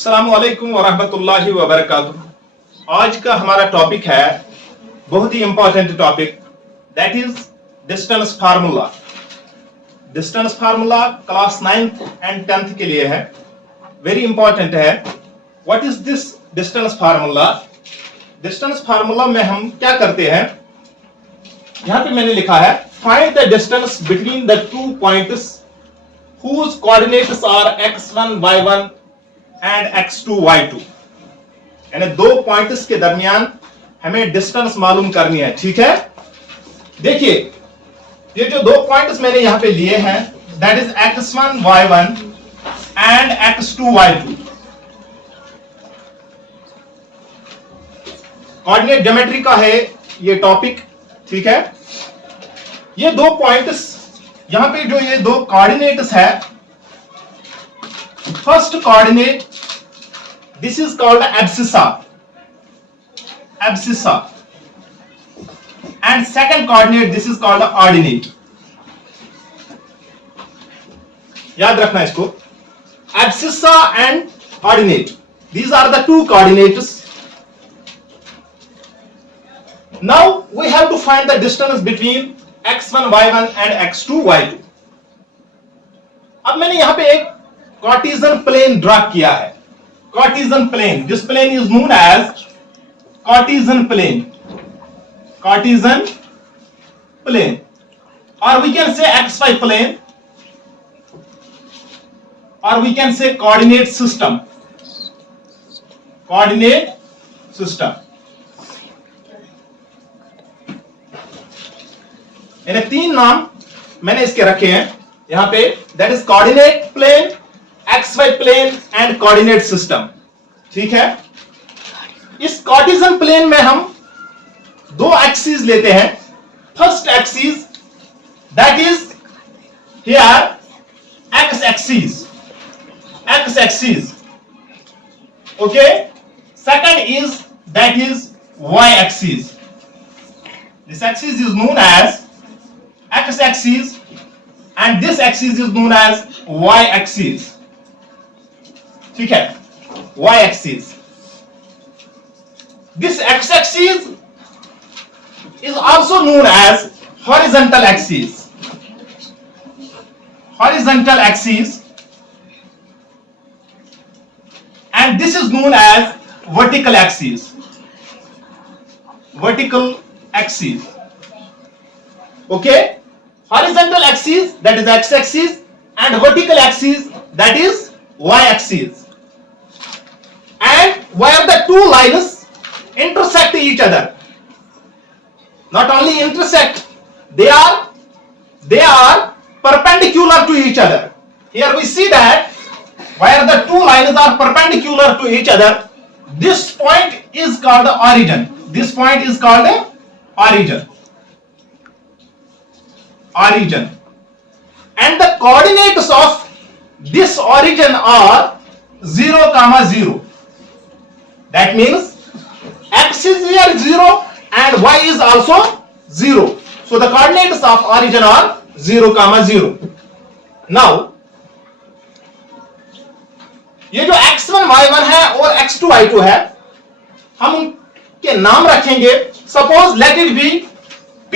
अस्सलामु अलैकुम वरहमतुल्लाहि वबरकातुहू। आज का हमारा टॉपिक है बहुत ही important topic, that is distance formula. Distance formula class 9th and 10th के लिए है, वेरी इंपॉर्टेंट है। What is this distance formula? Distance formula में हम क्या करते हैं, यहां पे मैंने लिखा है find the distance between the two points whose coordinates are x1 y1 and x2 y2। यानी दो पॉइंट्स के दरमियान हमें डिस्टेंस मालूम करनी है, ठीक है। देखिए ये जो दो पॉइंट्स मैंने यहां पे लिए हैं, that is x1 y1 and x2 y2। Coordinate geometry का है ये टॉपिक, ठीक है। ये दो पॉइंट्स यहां पे जो ये दो कोऑर्डिनेट्स है, first coordinate this is called abscissa and second coordinate this is called ordinate. याद रखना इसको, abscissa and ordinate, these are the two coordinates. Now we have to find the distance between x1 y1 and x2 y2। अब मैंने यहां पे एक Cartesian plane draw किया है। Cartesian plane, this plane is known as Cartesian plane, Cartesian plane, और we can say xy plane, और we can say coordinate system, coordinate system. यानी तीन नाम मैंने इसके रखे हैं यहां पे, that is coordinate plane, XY plane and coordinate system, ठीक है। इस कार्टेशियन प्लेन में हम दो एक्सिस लेते हैं। First axis that is here x axis, okay. Second is that is y axis, this axis is known as x axis and this axis is known as y axis, ठीक है, y axis। This x axis is also known as horizontal axis, and this is known as vertical axis, okay। Horizontal axis that is x axis and vertical axis that is y axis, and where the two lines intersect each other, not only intersect, they are perpendicular to each other. Here we see that where the two lines are perpendicular to each other, this point is called the origin, origin, and the coordinates of this origin are 0, 0. That means x is here 0 and y is also 0, so the coordinates of origin are 0, 0. Now ये जो x1 y1 है और x2 y2 है, हम उनके नाम रखेंगे। Suppose let it be p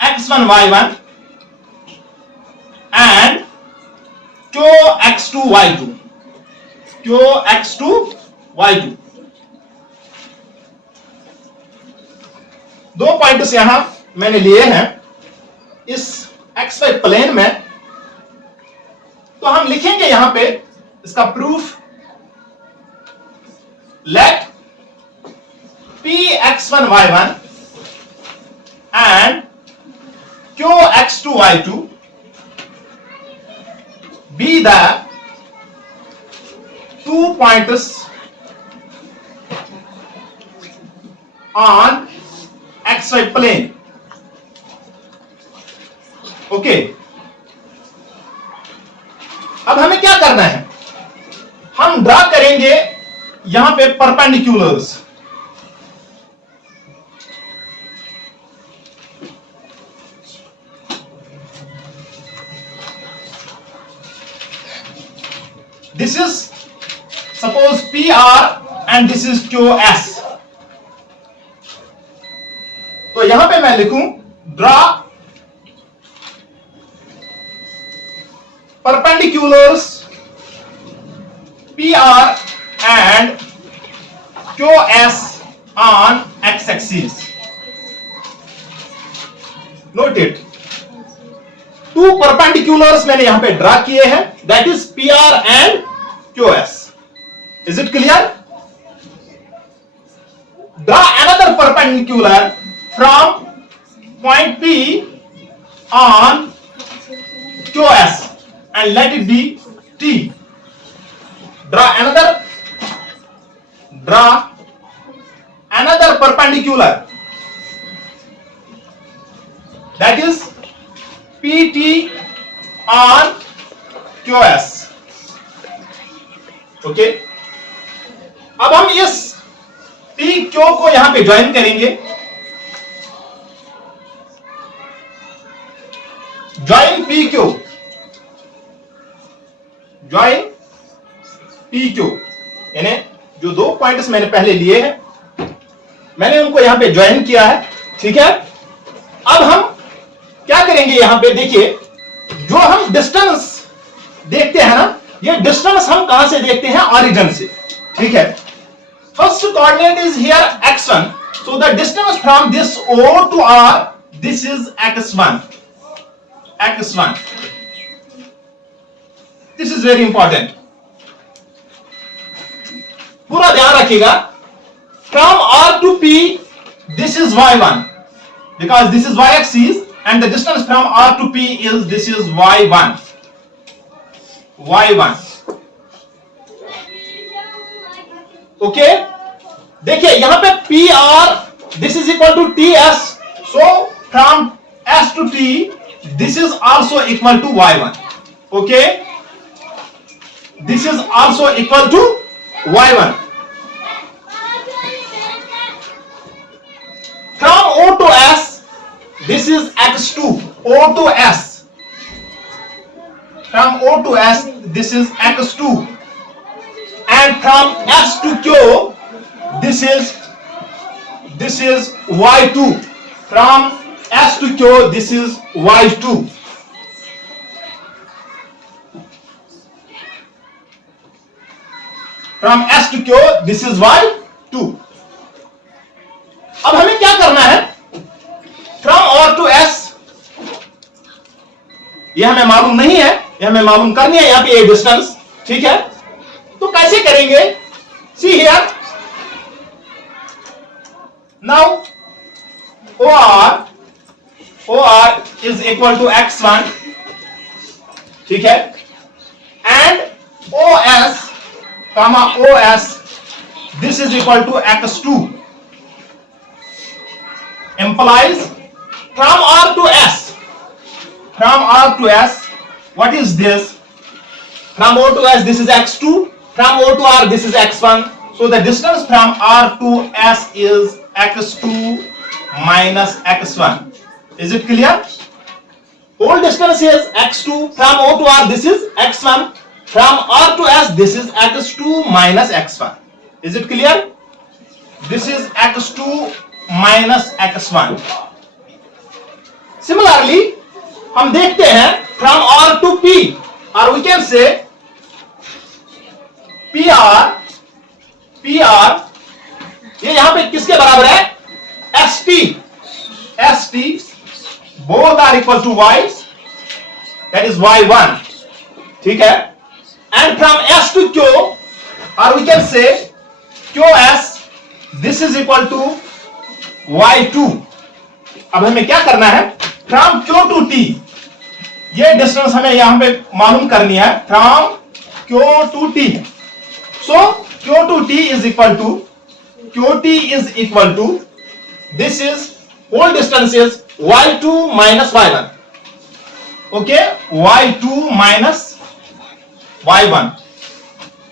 x1 y1 and q x2 y2। दो पॉइंट्स यहां मैंने लिए हैं इस xy प्लेन में, तो हम लिखेंगे यहां पे इसका proof, let p x1 y1 and q x2 y2 be the two points on xy plane, okay. अब हमें क्या करना है, हम ड्रा करेंगे यहां पे perpendiculars. This is suppose P R and this is Q S. तो यहां पे मैं लिखूं draw perpendiculars P R and Q S on X axis. Note it, two perpendiculars मैंने यहां पे ड्रा किए हैं, that is P R and Q S. Is it clear? Draw another perpendicular from point P on QS and let it be T. Draw another perpendicular, that is PT on QS. Okay, अब हम इस PQ को यहां पे join करेंगे। Join PQ, join PQ, यानी जो दो पॉइंट्स मैंने पहले लिए हैं मैंने उनको यहां पे ज्वाइन किया है। ठीक है, अब हम क्या करेंगे, यहां पे देखिए जो हम डिस्टेंस देखते हैं ना, ये डिस्टेंस हम कहां से देखते हैं, ऑरिजिन से। ठीक है, first coordinate is here x1, so the distance from this O to R, this is x1, x1. This is very important, पूरा ध्यान रखिएगा। From R to P, this is y1 because this is y axis and the distance from R to P is this is y1, y1. Okay, देखिए यहां पे PR this is equal to TS, so from S to T this is also equal to y1. Okay, this is also equal to y1. From O to S this is x2, O to S, from O to S this is x2, and from S to Q this is y2, from S to Q this is y2. From S to Q this is y2. अब हमें क्या करना है, from R to S, यह हमें मालूम नहीं है, यह हमें मालूम करनी है यहां पे ये डिस्टेंस। ठीक है, तो कैसे करेंगे, see here, now OR is equal to x1, ठीक है, and OS this is equal to x2, implies from R to S, what is this, from O to S this is x2, from O to R this is x1, so the distance from R to S is x2 minus x1. Is it clear? Whole distance is x2, from O to R this is x1, from R to S this is x2 minus x1. Is it clear? This is x2 minus x1. Similarly हम देखते हैं from R to P, or we can say PR, ये यहां पे किसके बराबर है, ST, both are equal to y, that is y1. ठीक है, and from S to Q, or we can say QS, this is equal to y2. अब हमें क्या करना है, from Q to T, ये डिस्टेंस हमें यहां पे मालूम करनी है, from Q to T. So Q to T is equal to, QT is equal to, this is whole distance is y2 minus y1. Okay, y2 minus y1,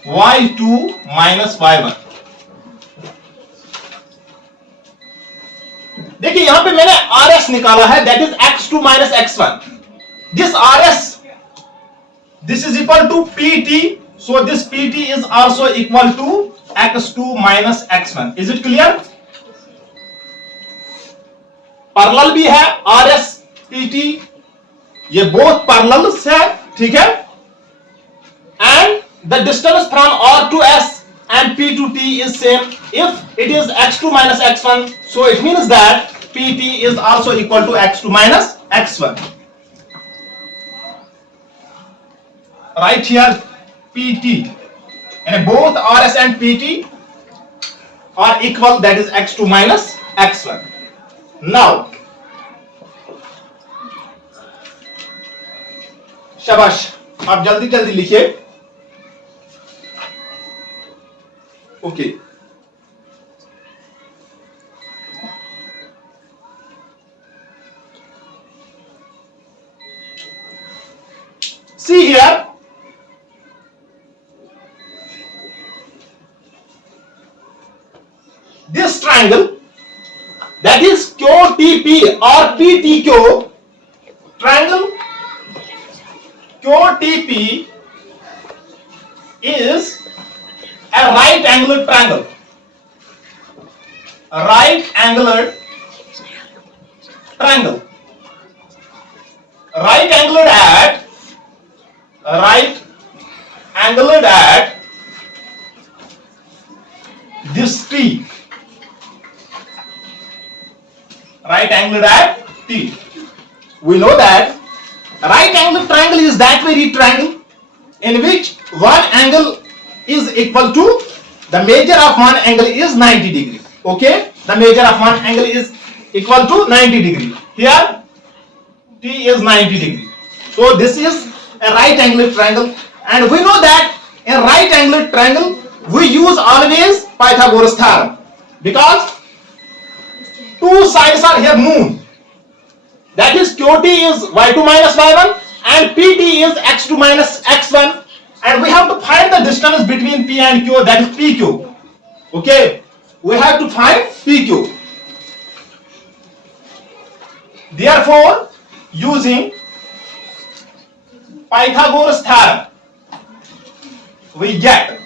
y2 minus y1. देखिए यहां पे मैंने RS निकाला है, that is x2 minus x1. This RS, this is equal to PT, So this PT is also equal to x2 minus x1. Is it clear? Parallel भी है RS PT, ये both parallels है, ठीक है? And the distance from R to S and P to T is same. If it is x2 minus x1, so it means that PT is also equal to x2 minus x1. Right here PT, and both RS and PT are equal, that is x2 minus x1. Now शाबाश, आप जल्दी जल्दी लिखिए. Okay, see here, this triangle, that is QTP or PTQ triangle. QTP is a right angular triangle. A right angular triangle. Right angular at this T. Right angular at T. We know that right angle triangle is that very triangle in which one angle is equal to, the measure of one angle is 90 degree. Okay, the measure of one angle is equal to 90 degree. Here T is 90 degree. So this is a right angle triangle, and we know that in right angle triangle we use always Pythagoras theorem, because two sides are here known. That is QT is y2 minus y1 and PT is x2 minus x1, and we have to find the distance between P and Q, that is PQ. Okay, we have to find PQ. Therefore, using Pythagoras theorem, we get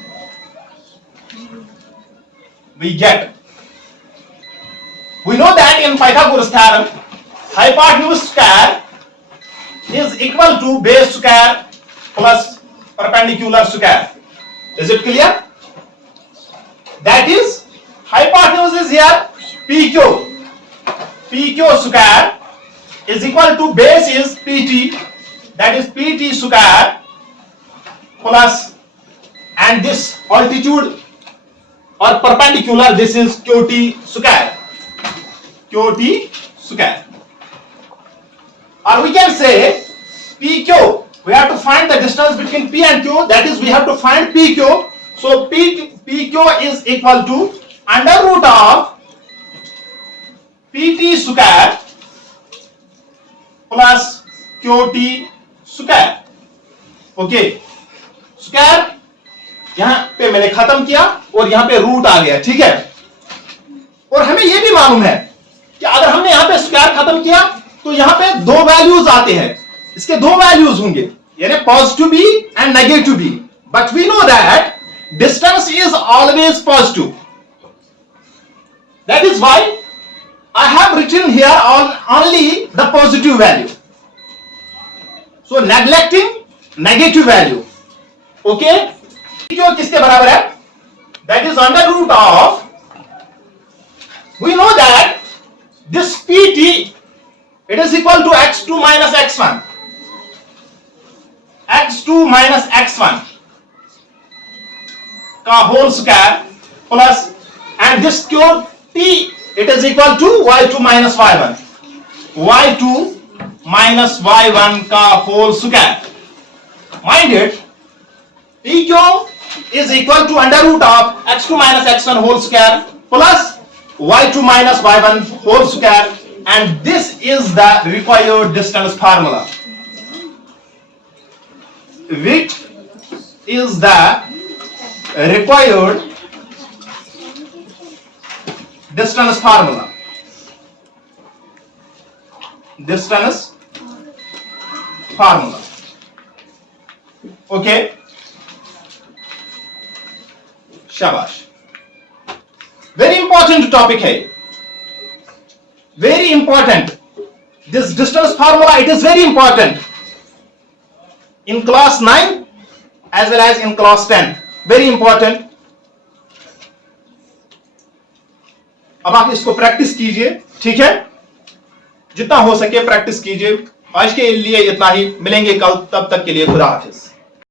we know that in Pythagoras theorem, hypotenuse square is equal to base square plus perpendicular square. Is it clear? That is, hypotenuse is here PQ. PQ square is equal to base is PT, that is PT square plus, and this altitude or perpendicular, this is QT square. QT square. Or we can say PQ, we have to find the distance between P and Q, that is we have to find PQ. So PQ is equal to under root of PT square plus QT square. Okay, square यहां पे मैंने खत्म किया और यहां पे root आ गया, ठीक है? और हमें यह भी मालूम है कि अगर हमने यहां पे स्क्वायर खत्म किया तो यहां पे दो वैल्यूज आते हैं, इसके दो वैल्यूज होंगे, यानी positive B and negative B, but we know that distance is always positive. That is why I have written here only the positive value. So neglecting negative value. Okay? क्यों किसके बराबर है? That is under root of, we know that this PT, it is equal to x2 minus x1. x2 minus x1 का whole square plus, and this QT, it is equal to y2 minus y1. y2 minus y1 का whole square. Mind it, PQ is equal to under root of x2 minus x1 whole square plus y2 minus y1 whole square, and this is the required distance formula. Which is the required distance formula. Distance formula. Okay. शाबाश। Very important topic है, very important. This distance formula it is very important in class 9 as well as in class 10, very important. अब आप इसको practice कीजिए, ठीक है, जितना हो सके प्रैक्टिस कीजिए। आज के लिए इतना ही, मिलेंगे कल, तब तक के लिए खुदा हाफिज।